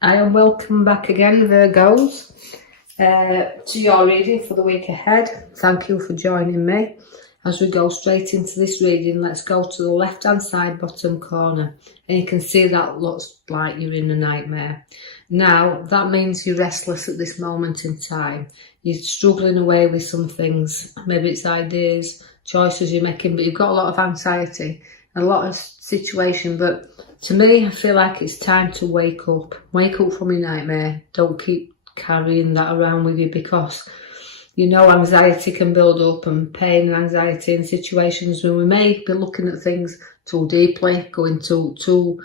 I am welcome back again, Virgos, to your reading for the week ahead. Thank you for joining me. As we go straight into this reading, let's go to the left-hand side bottom corner, and you can see that looks like you're in a nightmare. Now, that means you're restless at this moment in time. You're struggling away with some things. Maybe it's ideas, choices you're making, but you've got a lot of anxiety, a lot of situation. But to me, I feel like it's time to wake up. Wake up from your nightmare. Don't keep carrying that around with you, because you know anxiety can build up, and pain and anxiety in situations where we may be looking at things too deeply, going too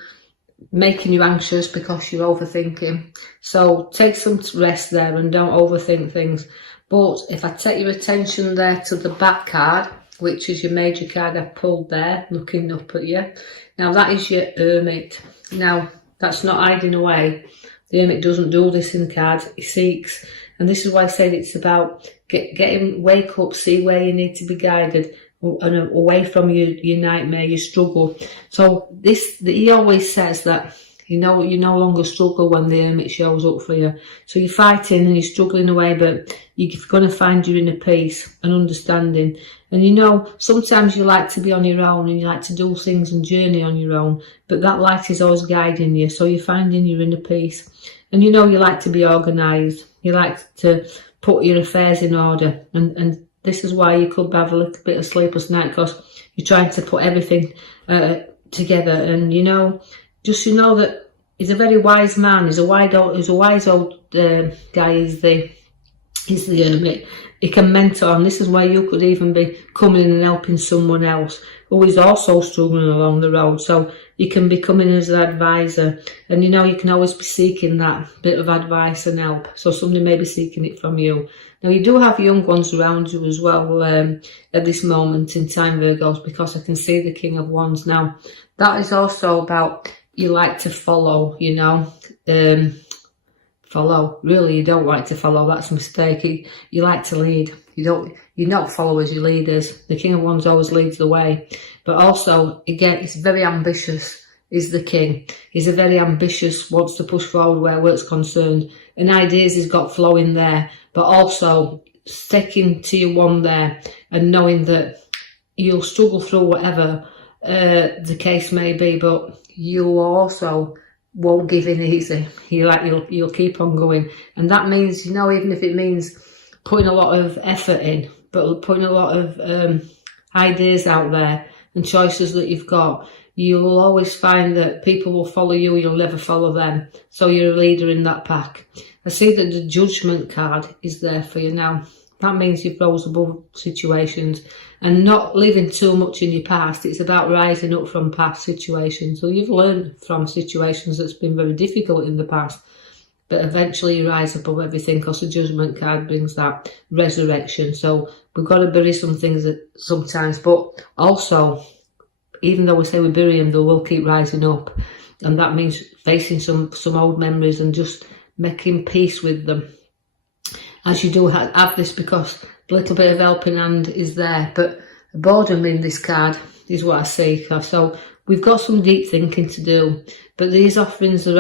making you anxious because you're overthinking. So take some rest there and don't overthink things. But if I take your attention there to the back card, which is your major card I pulled there, looking up at you. Now that is your Hermit. Now that's not hiding away. The Hermit doesn't do this in cards, he seeks. And this is why I said it's about wake up, see where you need to be guided, and away from your nightmare, your struggle. So he always says that you no longer struggle when the Hermit shows up for you. So you're fighting and you're struggling away, but you're going to find your inner peace and understanding. And sometimes you like to be on your own and you like to do things and journey on your own, but that light is always guiding you. So you're finding your inner peace. And you like to be organised. You like to put your affairs in order. And this is why you could have a little bit of sleepless night, because you're trying to put everything together. And just that he's a very wise man. He's a wise old guy. He's the Hermit. He can mentor, and this is why you could even be coming in and helping someone else who is also struggling along the road. So you can be coming as an advisor, and you can always be seeking that bit of advice and help. So somebody may be seeking it from you. Now you do have young ones around you as well at this moment in time, Virgos, because I can see the King of Wands. Now that is also about you like to follow, follow. Really, you don't like to follow. That's a mistake. You like to lead. You're not followers, you're leaders. The King of Wands always leads the way. But also, again, he's very ambitious, is the King. He's a very ambitious, wants to push forward where work's concerned. And ideas he's got flowing there. But also, sticking to your one there and knowing that you'll struggle through whatever the case may be, but you also won't give in easy. You'll keep on going, and that means even if it means putting a lot of effort in, but putting a lot of ideas out there and choices that you've got, you'll always find that people will follow you. You'll never follow them. So you're a leader in that pack. I see that the Judgment card is there for you now. That means you've rose above situations and not living too much in your past. It's about rising up from past situations. So you've learned from situations that's been very difficult in the past, but eventually you rise above everything, because the Judgment card brings that resurrection. So we've got to bury some things sometimes, but also, even though we say we bury them, they will keep rising up. And that means facing some old memories and just making peace with them. As you do have this, because a little bit of helping hand is there, but boredom in this card is what I see. So we've got some deep thinking to do, but these offerings are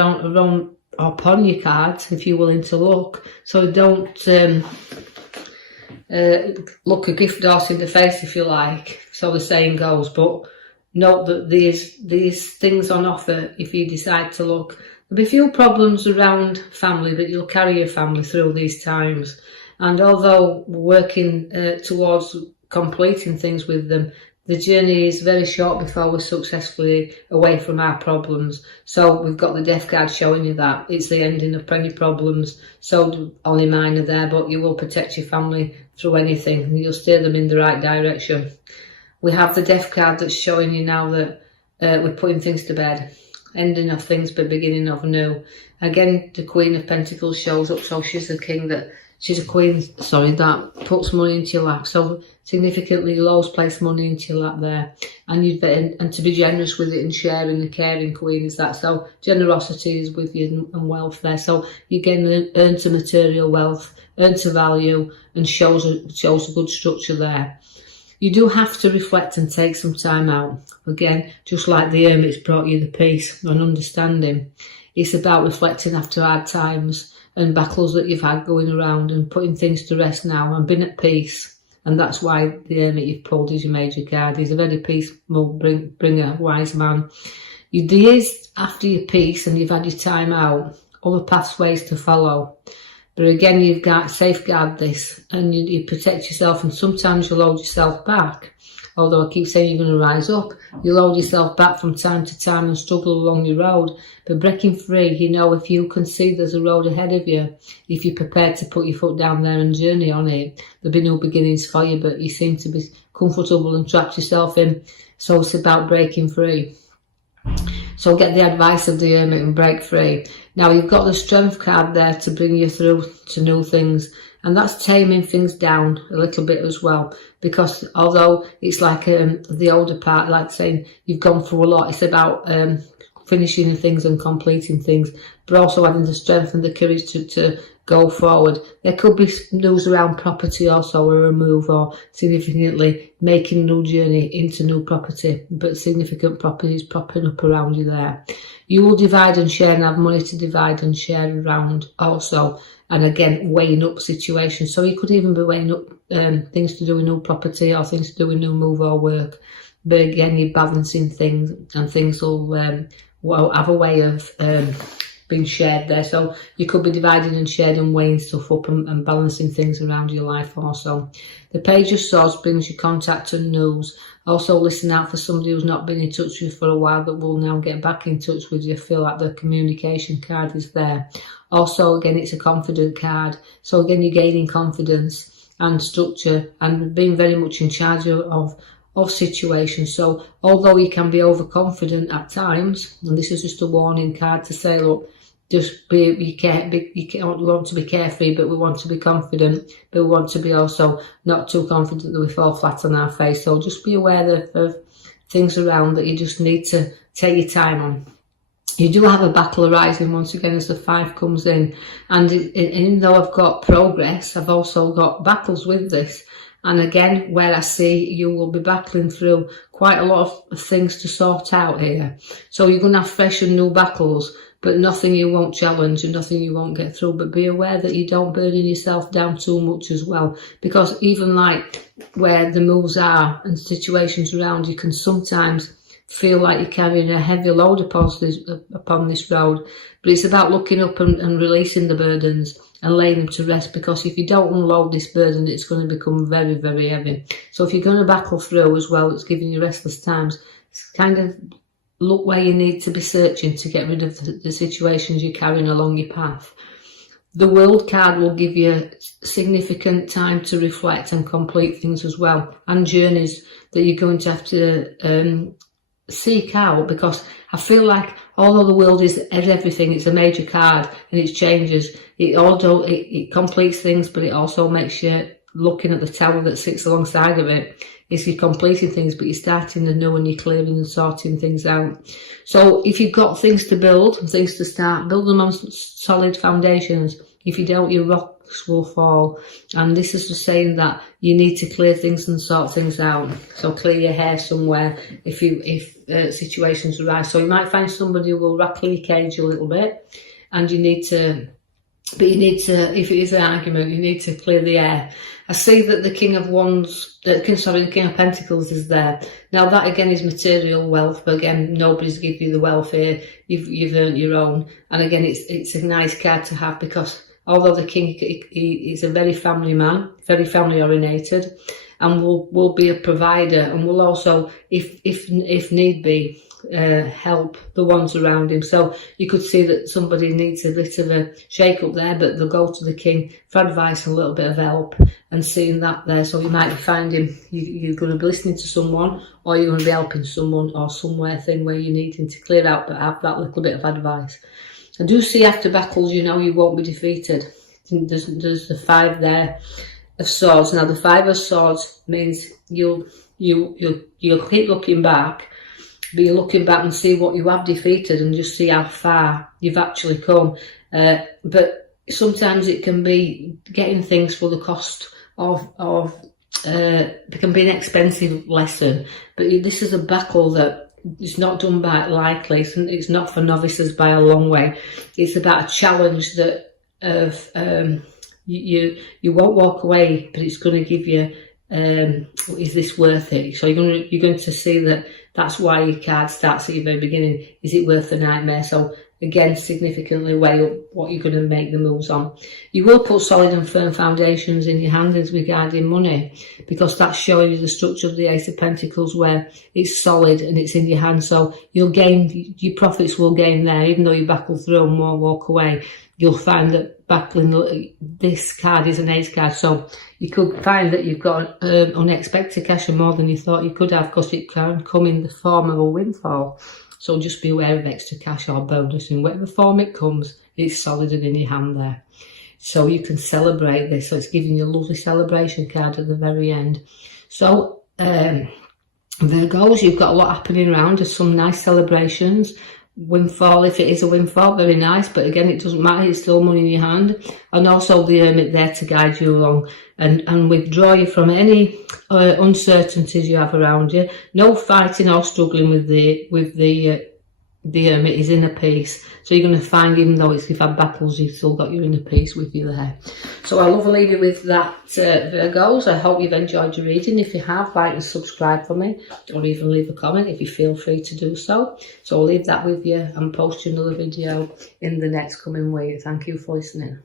upon your cards if you're willing to look. So don't look a gift horse in the face, if you like, so the saying goes, but note that these things on offer if you decide to look. There'll be few problems around family, but you'll carry your family through these times. And although we're working towards completing things with them, the journey is very short before we're successfully away from our problems. So we've got the Death card showing you that. It's the ending of plenty problems. So only mine are there, but you will protect your family through anything, and you'll steer them in the right direction. We have the Death card that's showing you now that we're putting things to bed. Ending of things but beginning of new. Again, the Queen of Pentacles shows up, so she's a queen that puts money into your lap. So significantly, you'll always place money into your lap there, and to be generous with it and sharing. The caring queen is that. So generosity is with you and wealth there. So you again earn to material wealth, earn to value, and shows a good structure there. You do have to reflect and take some time out. Again, just like the Hermit's brought you the peace and understanding. It's about reflecting after hard times and battles that you've had going around and putting things to rest now and being at peace. And that's why the Hermit you've pulled is your major card. He's a very peaceful bringer, wise man. The years after your peace and you've had your time out, other pathways to follow. But again, you've got to safeguard this and you protect yourself, and sometimes you'll hold yourself back. Although I keep saying you're going to rise up, you'll hold yourself back from time to time and struggle along your road. But breaking free, you know, if you can see there's a road ahead of you, if you're prepared to put your foot down there and journey on it, there'll be no beginnings for you, but you seem to be comfortable and trapped yourself in. So it's about breaking free. So get the advice of the Hermit and break free. Now you've got the Strength card there to bring you through to new things. And that's taming things down a little bit as well. Because although it's like the older part, like saying you've gone through a lot, it's about finishing things and completing things, but also having the strength and the courage to go forward. There could be news around property also, or a move, or significantly making a new journey into new property, but significant properties popping up around you there. You will divide and share and have money to divide and share around also. And again, weighing up situations. So you could even be weighing up things to do with new property or things to do with new move or work. But again, you're balancing things, and things will have a way of being shared there. So you could be dividing and sharing and weighing stuff up and balancing things around your life also. The Page of Swords brings you contact and news. Also listen out for somebody who's not been in touch with you for a while that will now get back in touch with you. Feel like the communication card is there. Also, again, it's a confident card. So again, you're gaining confidence and structure and being very much in charge of situations. So although you can be overconfident at times, and this is just a warning card to say, look, just we want to be carefree, but we want to be confident, but we want to be also not too confident that we fall flat on our face. So just be aware of things around that you just need to take your time on. You do have a battle arising once again as the 5 comes in, and even though I've got progress, I've also got battles with this. And again, where I see you will be battling through quite a lot of things to sort out here. So you're going to have fresh and new battles, but nothing you won't challenge and nothing you won't get through. But be aware that you don't burden yourself down too much as well. Because even like where the moves are and situations around, you can sometimes feel like you're carrying a heavy load upon this road. But it's about looking up and releasing the burdens and laying them to rest, because if you don't unload this burden, it's going to become very, very heavy. So if you're going to battle through as well, it's giving you restless times. It's kind of look where you need to be searching to get rid of the situations you're carrying along your path. The World card will give you significant time to reflect and complete things as well, and journeys that you're going to have to seek out, because I feel like although the world is everything, it's a major card and it changes. It completes things, but it also makes you looking at the tower that sits alongside of it. It's you're completing things, but you're starting anew and you're clearing and sorting things out. So if you've got things to build and things to start, build them on solid foundations. If you don't, your rocks will fall. And this is just saying that you need to clear things and sort things out. So clear your hair somewhere if situations arise. So you might find somebody who will rattle your cage a little bit, and you need to, if it is an argument, you need to clear the air. I see that the King of Pentacles is there. Now that again is material wealth, but again, nobody's give you the wealth here. You've earned your own. And again, it's a nice card to have, because although the King is a very family man, very family orientated, and will be a provider, and will also, if need be, help the ones around him. So you could see that somebody needs a bit of a shake up there, but they'll go to the King for advice and a little bit of help, and seeing that there. So you might be finding you're going to be listening to someone, or you're going to be helping someone, or somewhere thing where you're needing to clear out, but have that little bit of advice. I do see after battles, you won't be defeated. There's the 5 there of swords. Now the 5 of swords means you'll keep looking back, but you're looking back and see what you have defeated and just see how far you've actually come. But sometimes it can be getting things for the cost of it can be an expensive lesson. But this is a battle that it's not done by lightly. It's not for novices by a long way. It's about a challenge that of you won't walk away, but it's going to give you is this worth it? So you're going to see that that's why your card starts at your very beginning. Is it worth the nightmare? So again, significantly weigh up what you're going to make the moves on. You will put solid and firm foundations in your hand as regarding money, because that's showing you the structure of the Ace of Pentacles, where it's solid and it's in your hand. So you'll gain, your profits will gain there, even though you battle through and won't walk away. You'll find that battling, this card is an ace card, so you could find that you've got unexpected cash and more than you thought you could have, because it can come in the form of a windfall. So just be aware of extra cash or bonus. In whatever form it comes, it's solid and in your hand there. So you can celebrate this. So it's giving you a lovely celebration card at the very end. So Virgos, you've got a lot happening around. There's some nice celebrations. Windfall, if it is a windfall, very nice, but again, it doesn't matter, it's still money in your hand. And also the Hermit there to guide you along and withdraw you from any uncertainties you have around you. No fighting or struggling with the Hermit. Is inner peace. So you're going to find, even though you've had battles, you've still got your inner peace with you there. So I love to leave you with that, Virgos. I hope you've enjoyed your reading. If you have, like and subscribe for me, or even leave a comment if you feel free to do so. So I'll leave that with you and post you another video in the next coming week. Thank you for listening.